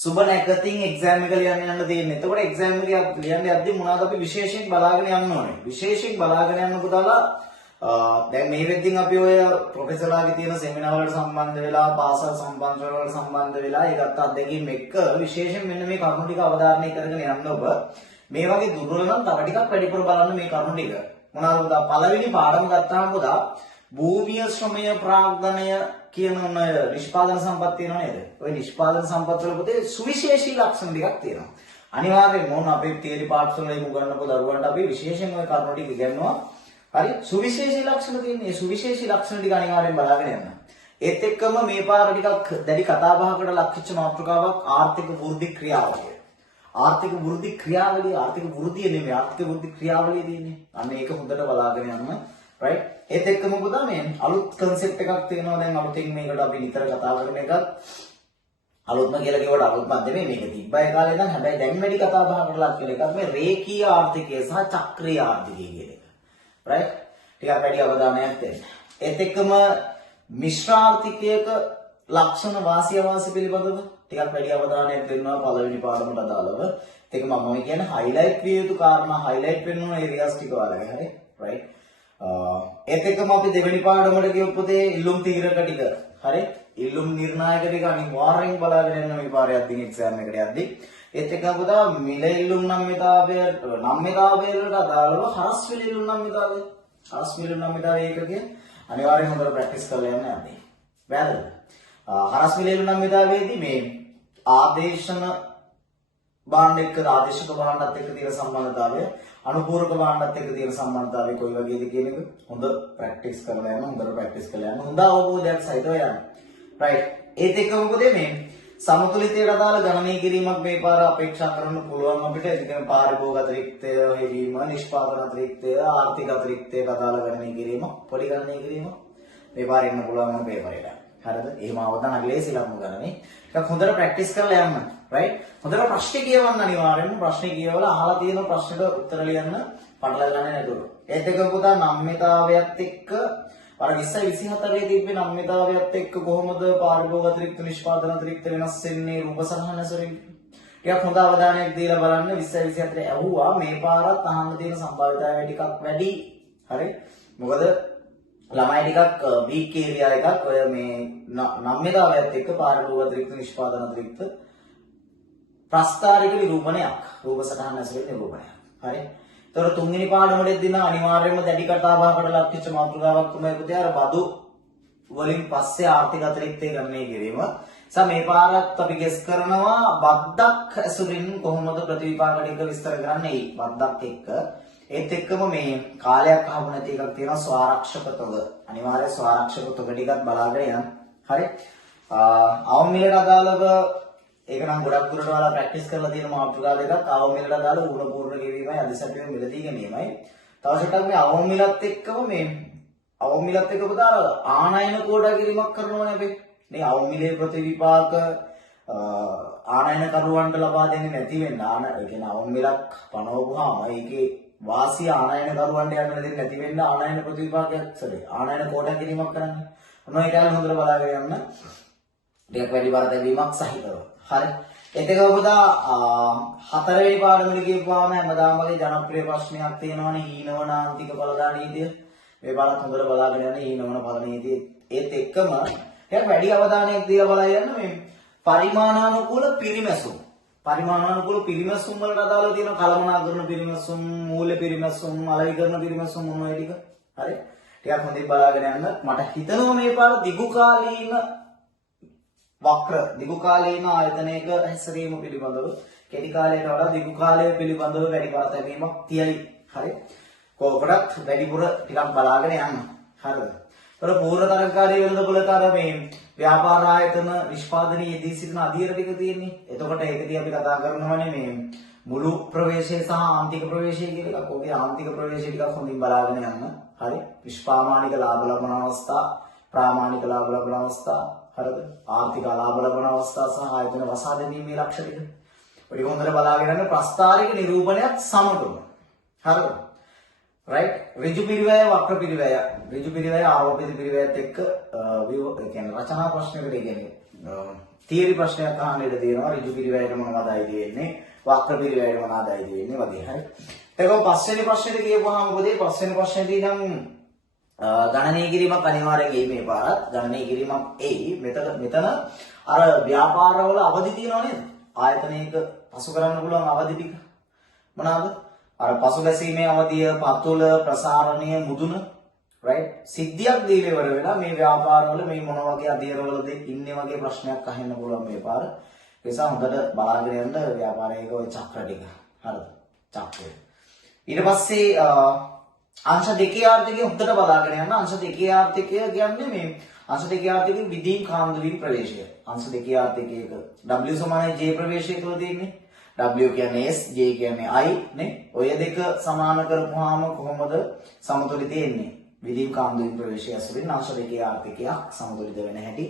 සුබ නැකතින් එක්සෑම් එක ලියන්න යන්න තියෙන්නේ. එතකොට එක්සෑම් එක ලියන්න යද්දි මොනවාද අපි විශේෂයෙන් බලාගෙන යන්න ඕනේ. විශේෂයෙන් බලාගෙන යන්න පුතාලා දැන් මේ වෙද්දින් අපි ඔය ප්‍රොෆෙසර්ලාගේ තියෙන සෙමිනාර් වලට සම්බන්ධ වෙලා පාසල් සම්බන්ධ වලට සම්බන්ධ වෙලා ඒකට අත්දැකීම් එක්ක විශේෂයෙන් මෙන්න මේ කරුණු ටික අවධාරණය කරගෙන යන්න ඔබ. මේ වගේ දුර්වල නම් තව ටිකක් වැඩිපුර බලන්න මේ කරුණු ටික. මොනවාද පුතා පළවෙනි පාඩම ගත්තාම පුතා භූමිය ශ්‍රමය ප්‍රාග්ධනය කියන ඔන්න නිෂ්පාදන සම්පත් තියෙනවා නේද? ඔය නිෂ්පාදන සම්පත් වල පුතේ සුවිශේෂී ලක්ෂණ ටිකක් තියෙනවා. අනිවාර්යයෙන්ම මොන අපේ තියරි පාර්ට්ස් වල උගන්වපු දරුවන්ට අපි විශේෂයෙන් ওই කරුණු ටික ඉගෙනනවා. හරි සුවිශේෂී ලක්ෂණ තියෙන මේ සුවිශේෂී ලක්ෂණ ටික අනිවාර්යෙන් බලාගෙන යන්න. ඒත් එක්කම මේ පාර ටිකක් දැඩි කතා බහකට ලක්විච්ච මාතෘකාවක් ආර්ථික වෘද්ධි ක්‍රියාවලිය. ආර්ථික වෘද්ධි ක්‍රියාවලිය ආර්ථික වෘද්ධිය නෙමෙයි ආර්ථික වෘද්ධි ක්‍රියාවලිය තියෙන්නේ. අන්න ඒක හොඳට බලාගෙන යන්න. right ඒත් එක්කම පුතා මේ අලුත් concept එකක් තියෙනවා දැන් අලුතින් මේකට අපි නිතර කතා කරන එකක් අලුත්ම කියලා කියවට අලුත්ම නෙමෙයි මේක තිබ්බා ඒ කාලේ ඉඳන් හැබැයි දැන් වැඩි කතා බහකට ලක් වෙන එකක් මේ රේඛීය ආර්ථිකය සහ චක්‍රීය ආර්ථිකය කියන එක right ටිකක් වැඩි අවධානයක් දෙන්න ඒත් එක්කම මිශ්‍ර ආර්ථිකයක ලක්ෂණ වාසිය අවාසි පිළිබඳව ටිකක් වැඩි අවධානයක් දෙන්නවා පළවෙනි පාඩමට අදාළව ඒක මම ඔය කියන්නේ highlight විය යුතු කාරණා highlight වෙන්න ඕන areas ටික වලගේ හරි right ඒත් එක්කම අපි දෙවෙනි පාඩමට ගියොත් පුතේ ඉල්ලුම් තීරක ටික හරි ඉල්ලුම් නිර්ණායක ටික අනිවාර්යෙන් බලාගෙන යන්න මේ පාරේ අද්දින් එක්සෑම් එකට යද්දි ඒත් එක්කම පුතා මිල ඉල්ලුම් නම්මිතාවයට අදාළව හරස් මිල ඉල්ලුම් නම්මිතාවය ඒකකේ අනිවාර්යෙන් හොඳට ප්‍රැක්ටිස් කරලා යන්න යන්නේ වැරද්ද හරස් මිල ඉල්ලුම් නම්මිතාවයේදී මේ ආදේශන භාණ්ඩ එක්ක ආදේශක භාණ්ඩත් එක්ක තියෙන සම්බන්ධතාවය අනුපූරක භාණ්ඩත් එක්ක තියෙන සම්බන්ධතාවය කොයි වගේද කියන එක හොඳ ප්‍රැක්ටිස් කරලා යන්න හොඳට ප්‍රැක්ටිස් කරලා යන්න හොඳ අවබෝධයක් සහිතව යන්න right ඒත් එක්කම මොකද මේ සමතුලිතයට අදාළ ගණනය කිරීමක් මේ පාර අපේක්ෂා කරන්න පුළුවන් අපිට ඒ කියන්නේ පාරිභෝගික අතිරික්තය හෙවීම නිෂ්පාදන අතිරික්තය ආර්ථික අතිරික්තයට අදාළ ගණනය කිරීම පොඩි ගණනය කිරීම මේ පාරේ ඉන්න පුළුවන් වෙන පේපරේට හරිද එහෙම අවදාන අගලේසි ලක්ම ගණනේ ටිකක් හොඳට ප්‍රැක්ටිස් කරලා යන්න right හොඳට ප්‍රශ්න කියවන්න අනිවාර්යෙන්ම ප්‍රශ්න කියවලා අහලා තියෙන ප්‍රශ්නෙට උත්තර ලියන්න පටලැවිලා නැතුව ඒත් එක පුතා නම්මිතාවයත් එක්ක අර 20 24 තිබ්බේ නම්මිතාවයත් එක්ක කොහොමද පාරිභෝගික අතිරික්ත නිෂ්පාදන අතිරික්ත වෙනස් වෙන්නේ රූප සටහන ඇසුරින් ටිකක් හොඳ අවධානයක් දීලා බලන්න 20 24 ඇහුවා මේ පාරත් අහන්න තියෙන සම්භාවිතතාවය ටිකක් වැඩි හරි මොකද ළමයි ටිකක් වීක් ඒරියා එකක් ඔය මේ නම්මිතාවයත් එක්ක පාරිභෝගික අතිරික්ත නිෂ්පාදන අතිරික්ත ප්‍රස්තාරික නිරූපණයක් රූප සටහන ඇසුරින් නිරූපණයක් හරි ඒතර තුන්වෙනි පාඩමෙන් දින අනිවාර්යයෙන්ම දැඩි කතාබහකට ලක්විච්ච මාතෘකාවක් තමයි පුතේ අර බදු වලින් පස්සේ ආර්ථික අතිරික්තය ගණනය කිරීම. මේ පාරත් අපි ගෙස් කරනවා බද්දක් ඇසුරින් කොහොමද ප්‍රතිවිපාක ටික විස්තර කරන්නේ බද්දක් එක්ක. ඒත් එක්කම මේ කාලයක් අහපු නැති එකක් තියෙනවා ස්වාරක්ෂක තොග. අනිවාර්ය ස්වාරක්ෂක තොග ටිකක් බලාගෙන යන්න. හරි. අවම මිලට අදාළව ඒක නම් ගොඩක් දුරට ඔයාලා ප්‍රැක්ටිස් කරලා තියෙන මාතෘකා දෙකක් අවම මිලට අදාළ ඌණ පූර්ණ ගෙවීමයි අධිසත්‍යයෙන් මිලදී ගැනීමයි. තව සෙටක් මේ අවම මිලත් එක්කම මේ අවම මිලත් එක්ක පුතා ආනයන කෝඩා කිරීමක් කරනවනේ අපි. මේ අවම මිලේ ප්‍රතිවිපාක ආනයන කරුවන්ට ලබා දෙන්නේ නැති වෙන්න ඒ කියන්නේ අවම මිලක් පනවපුවාම ඒකේ වාසිය ආනයන කරුවන්ට යන්න දෙන්නේ නැති වෙන්න ආනයන ප්‍රතිවිපාකයක් ආනයන කෝඩා කිරීමක් කරන්නේ. මොනවා ඒකල හොඳට බලාගෙන යන්න. ටිකක් වැඩි බර දැමීමක් සහිතව. හරි. ඒකව පුතා හතරවෙනි පාඩමෙට කියපුවාම හැමදාම වගේ ජනප්‍රිය ප්‍රශ්නයක් තියෙනවනේ හීනවනාන්තික ඵලදා නීතිය. මේ පාඩත් හොඳට බලාගෙන යන්න හීනවන ඵල නීතිය. ඒත් එක්කම ටිකක් වැඩි අවධානයක් දීලා බලලා යන්න මේ පරිමාණානුකූල පිරිමැසුම්. පරිමාණානුකූල පිරිමැසුම් වලට අදාළව තියෙන කළමනාකරන පිරිමැසුම්, මූල්‍ය පිරිමැසුම්, අලෙවිකරන පිරිමැසුම් මොනවා ටික. හරි. ටිකක් හොඳින් බලාගෙන යන්න. මට හිතෙනවා මේ පාඩ දිගුකාලීන වක්‍ර දිගුකාලීන ආයතනයක හැසිරීම පිළිබඳව කෙටි කාලයට වඩා දිගු කාලය පිළිබඳව වැඩි පරතැවීමක් තියයි. හරි. කොහොමදත් වැඩිපුර ටිකක් බලාගෙන යන්න. හරිද? ඒතර පූර්ණ තරගකාරී වෙළඳපොළට අර මේ ව්‍යාපාර ආයතන නිෂ්පාදනයේ යෙදී සිටින අධීර ටික තියෙන්නේ. එතකොට ඒකදී අපි කතා කරනවානේ මේ මුළු ප්‍රවේශය සහ ආන්තික ප්‍රවේශය කියන එකක්. ඔගේ ආන්තික ප්‍රවේශය ටිකක් හොඳින් බලාගෙන යන්න. හරි. නිෂ්පාමානික ලාභ ලබන අවස්ථා, ප්‍රාමාණික ලාභ ලබන අවස්ථා හරිද ආර්ථික ලාභ ලබන අවස්ථා සහ ආයතන වසා දැමීමේ ලක්ෂණ ටික. ඔය හොඳට බලාගෙන යන්න ප්‍රස්තාරික නිරූපණයක් සමගම. හරිද? right ඍජු පිරිවැය වක්‍ර පිරිවැය ඍජු පිරිවැය ආරෝපිත පිරිවැයත් එක්ක කියන්නේ රචනා ප්‍රශ්නයකට කියන්නේ තියරි ප්‍රශ්නයක් අහන්න ඉඩ තියෙනවා. ඍජු පිරිවැයට මොනවද අයිති වෙන්නේ? වක්‍ර පිරිවැයට මොනවද අයිති වෙන්නේ වගේ. හරි. ඊට පස්වෙනි ප්‍රශ්නෙට කියපුවාම මොකද? පස්වෙනි ප්‍රශ්නේදී නම් ගණනය කිරීමක් අනිවාර්යෙන් එයි මේ පාරත්. ගණනය කිරීමක් එයි. මෙතන අර ව්‍යාපාරවල අවදි තියෙනව නේද? ආයතනයක පසු කරන්න පුළුවන් අවදි ටික මොනවාද? අර පසුබැසීමේ අවධිය, පතුල, ප්‍රසාරණය, මුදුන, right? සිද්ධියක් දීලා ඉවර වෙලා මේ ව්‍යාපාරවල මේ මොන වගේ අධීරවලද ඉන්නේ වගේ ප්‍රශ්නයක් අහෙන්න පුළුවන් මේ පාර. ඒ නිසා හොඳට බලාගෙන යන්න ව්‍යාපාරයක ওই චක්‍ර ටික. හරිද? චක්‍රය. ඊට පස්සේ අංශ දෙකේ ආර්ථිකය හොඳට බලාගෙන යන්න. අංශ දෙකේ ආර්ථිකය කියන්නේ මේ අංශ දෙකේ ආර්ථිකයේ විදීම් කාන්දු වීම ප්‍රවේශය. අංශ දෙකේ ආර්ථිකයක W සමානයි J ප්‍රවේශය කියලා තියෙන්නේ. W කියන්නේ S, J කියන්නේ I නේ. ඔය දෙක සමාන කරපුවාම කොහොමද සමතුලිතය එන්නේ? විදීම් කාන්දු වීම ප්‍රවේශය ඇසුරින් අංශ දෙකේ ආර්ථිකයක් සමතුලිත වෙන හැටි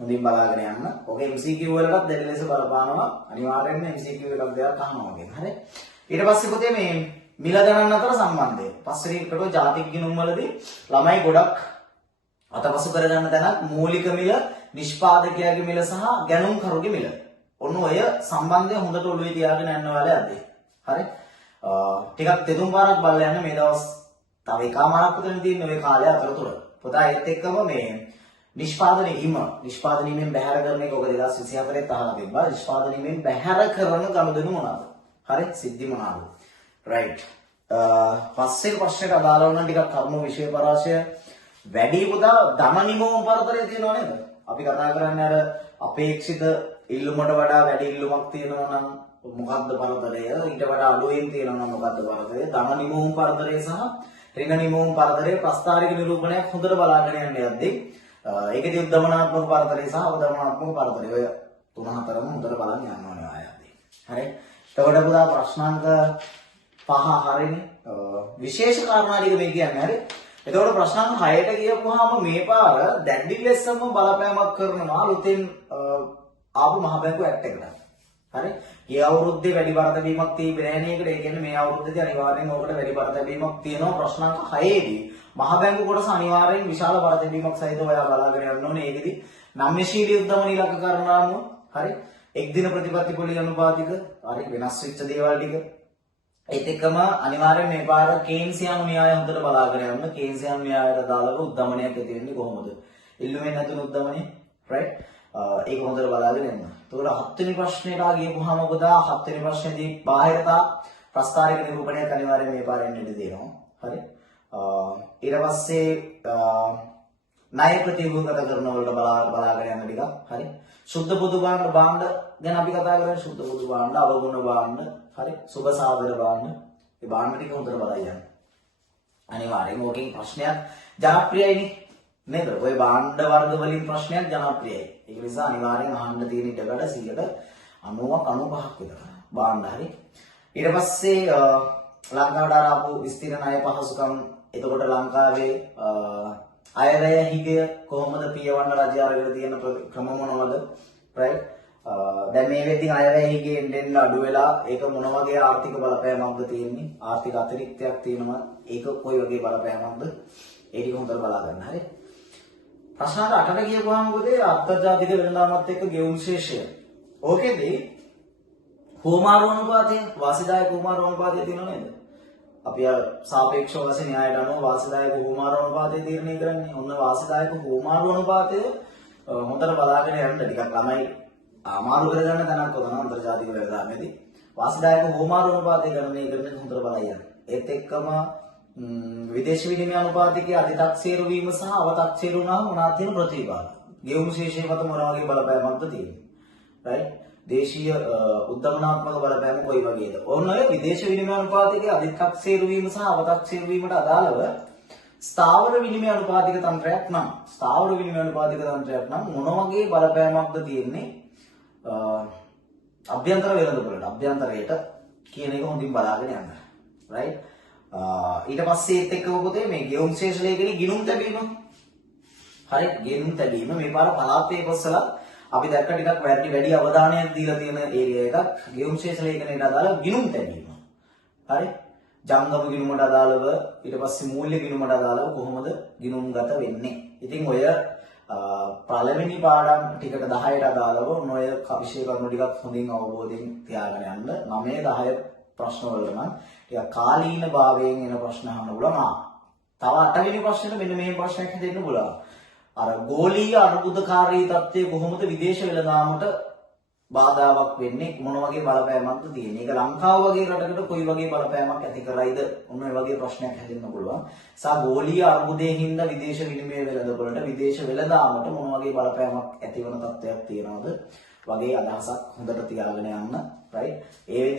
හොඳින් බලාගෙන යන්න. ඔකේ MCQ වලටත් දෙන්න ලෙස බලපානවා. අනිවාර්යෙන්ම MCQ එකක් දෙකක් අහනවා වගේ. හරි. ඊට පස්සේ පුතේ මේ මිල ගණන් අතර සම්බන්ධය. පස්වෙනි එකට ජාතික ගිණුම් වලදී ළමයි ගොඩක් අතපසු කරගන්න තැනක් මූලික මිල, නිෂ්පාදකයාගේ මිල සහ ගැනුම් කරුගේ මිල. ඔන්න ඔය සම්බන්ධය හොඳට ඔළුවේ තියාගෙන යන්න ඕනේ අද. හරි. ටිකක් තෙතුම් පාරක් බලලා යන්න මේ දවස් තව එකමාරක් විතර තියෙන ඔය කාලය අතරතුර. පුතා ඒත් එක්කම මේ නිෂ්පාදනීමෙන් බැහැර කරන එක ඔක 2024 ත් අහලා තිබ්බා. නිෂ්පාදනීමෙන් බැහැර කරන ගනුදෙනු මොනවාද? හරි. සිද්ධි මොනවාද? right. පස්සේ ප්‍රශ්නෙට අදාළ වුණ ටිකක් කර්ම විෂය පරාසය වැඩි පුතා ධන නිමවුම් පරතරය තියෙනවා නේද? අපි කතා කරන්නේ අර අපේක්ෂිත ඉල්ලුමට වඩා වැඩි ඉල්ලුමක් තියෙනවා නම් මොකද්ද පරතරය? ඊට වඩා අඩුවෙන් තියෙනවා නම් මොකද්ද පරතරය? ධන නිමවුම් පරතරය සහ ඍණ නිමවුම් පරතරය ප්‍රස්තාරික නිරූපණයක් හොඳට බලාගෙන යන්න යද්දී ඒකදී උද්දමනාත්මක පරතරය සහ අවදමනාත්මක පරතරය ඔය තුන හතරම හොඳට බලන්න යන්න ඕනේ ආයතේ. හරි. එතකොට පුතා ප්‍රශ්නාංක 5 හරිනේ. විශේෂ කාරණා ටික මේ කියන්නේ හරි. එතකොට ප්‍රශ්නාංක 6ට ගියපුවාම මේ පාර දැඩි ලෙසම බලපෑමක් කරනවා අලුතෙන් ආපු මහ බැංකුව ඇක්ට් එකට. හරි. ගිය අවුරුද්දේ වැඩි බර තැබීමක් තිබෙන්නේ නැහැ නේද? ඒ කියන්නේ මේ අවුරුද්දේදී අනිවාර්යෙන් ඕකට වැඩි බර තැබීමක් තියෙනවා. ප්‍රශ්නාංක 6ේදී මහ බැංකුව කොටස අනිවාර්යෙන් විශාල බර තැබීමක් සහිතව ඔයා බලාගෙන යන්න ඕනේ. ඒකෙදි නම්‍යශීලී උද්දමන ඉලක්ක කරනාම හරි. එක් දින ප්‍රතිපත්ති පොලි අනුපාතික හරි වෙනස් වෙච්ච දේවල් ටික ඒත් එක්කම අනිවාර්යෙන් මේ පාර කේන්සියානු න්‍යාය හොඳට බලාගෙන යන්න. කේන්සියානු න්‍යායට අදාළව උද්දමනයක් ඇති වෙන්නේ කොහොමද? ඉල්ලුමෙන් නැතුණු උද්දමනය right. ඒක හොඳට බලාගෙන යන්න. එතකොට 7 වෙනි ප්‍රශ්නෙට ගියපුවාම මොකද? 7 වෙනි ප්‍රශ්නේදී බාහිරතා ප්‍රස්තාරික නිරූපණයක් අනිවාර්යෙන් මේ පාරෙන් ඉඳ දෙනවා. හරි. ඊට පස්සේ ණය ප්‍රතිව්‍යුහගත කරන වලට බලාගෙන යන ටිකක්. හරි. සුද්ධ පොදු භාණ්ඩ ගැන අපි කතා කරන්නේ. සුද්ධ පොදු භාණ්ඩ, අවගුණ භාණ්ඩ, හරි. සුභ සාධන භාණ්ඩ. මේ භාණ්ඩ ටික හොඳට බලලා යන්න. අනිවාර්යෙන් ඕකෙන් ප්‍රශ්නයක් ජනප්‍රියයිනේ. නේද? ඔය භාණ්ඩ වර්ග වලින් ප්‍රශ්නයක් ජනප්‍රියයි. ඒක නිසා අනිවාර්යෙන් අහන්න තියෙන ඉඩකඩ 90ක් 95ක් විතර. භාණ්ඩ හරි. ඊට පස්සේ ලංකාවට ආපු විස්තීර්ණ ණය පහසුකම්. එතකොට ලංකාවේ අයවැය හිගය කොහොමද පියවන්න රජය අරගෙන තියෙන ක්‍රම මොනවද? right. දැන් මේ වෙද්දී අයවැය හිගයෙන් දෙන්න අඩු වෙලා ඒක මොන වගේ ආර්ථික බලපෑමක්ද තියෙන්නේ? ආර්ථික අතිරික්තයක් තියෙනවා. ඒක කොයි වගේ බලපෑමක්ද? ඒක හොඳට බලා ගන්න. හරි. ප්‍රශ්නාංක 8ට ගියපුවාම මොකද? අර්ථජාතික වෙළඳාමත් එක්ක ගෙවුම් ශේෂය. ඕකෙදී හෝමාරු අනුපාතය, වාසිදායක හෝමාරු අනුපාතය තියෙනව නේද? අපි සාපේක්ෂ වශයෙන් න්‍යායට අනුව වාසිදායක හෝමාරු අනුපාතය තීරණය කරන්නේ. ඔන්න වාසිදායක හෝමාරු අනුපාතය හොඳට බලාගෙන යන්න ටිකක් ළමයි අමාරු කරගන්න තැනක් උදන අන්තර්ජාතික වෙළඳාමේදී. වාසිදායක හෝමාරු අනුපාතය ගණනය කරන හොඳට බලලා යන්න. ඒත් එක්කම විදේශ විනිමය අනුපාතිකයේ අධිතක්සේරු වීම සහ අවතක්සේරු වුණාම මොනවාද තියෙන ප්‍රතිපාද? ගෙවුම් ශේෂයේ මත මොන වගේ බලපෑමක්ද තියෙන්නේ? right. දේශීය උද්දමනාත්මක බලපෑම කොයි වගේද? ඔන්න ඔය විදේශ විනිමය අනුපාතිකයේ අධිතක්සේරු වීම සහ අවතක්සේරු වීමට අදාළව ස්ථාවර විනිමය අනුපාතික තන්ත්‍රයක් නම් මොන වගේ බලපෑමක්ද තියෙන්නේ? අභ්‍යන්තර වෙළඳපොළට අභ්‍යන්තරයට කියන එක හොඳින් බලාගෙන යන්න. right. ඊට පස්සේ ඒත් එක්කම පොතේ මේ ගෙවුම් ශේෂ ලේඛනයේ ගිණුම් තැබීම. හරි. ගිණුම් තැබීම මේ පාර පළාත් පේපර්ස්වල අපි දැක්ක ටිකක් වැඩි අවධානයක් දීලා තියෙන ඒරියා එකක් ගෙවුම් ශේෂ ලේඛනයට අදාළ ගිණුම් තැබීම. හරි. ජංගම ගිණුමට අදාළව ඊට පස්සේ මූල්‍ය ගිණුමට අදාළව කොහොමද ගිණුම් ගත වෙන්නේ? ඉතින් ඔය පළවෙනි පාඩම් ටිකට 10ට අදාළව නොය විෂය කරුණු ටිකක් හොඳින් අවබෝධයෙන් තියාගෙන යන්න. 9 10 ප්‍රශ්න වලට නම් ටිකක් කාලීන භාවයෙන් එන ප්‍රශ්න අහන්න පුළුවන්. තව 8 වෙනි ප්‍රශ්නෙට මෙන්න මේ ප්‍රශ්නයක් හිතෙන්න පුළුවන්. අර ගෝලීය අර්බුදකාරී තත්ත්වය කොහොමද විදේශ වෙළඳාමට බාධාවක් වෙන්නේ, මොන වගේ බලපෑමක්ද තියෙන්නේ? ඒක ලංකාව වගේ රටකට කොයි වගේ බලපෑමක් ඇති කරයිද? ඔන්න ඔය වගේ ප්‍රශ්නයක් හැදෙන්න පුළුවන්. සා ගෝලීය අර්බුදයෙන් හින්දා විදේශ විනිමය වෙළඳපොළට විදේශ වෙළඳාමට මොන වගේ බලපෑමක් ඇතිවන තත්ත්වයක් තියෙනවද? වගේ අදහසක් හොඳට තියාගෙන යන්න. රයිට්. ඒ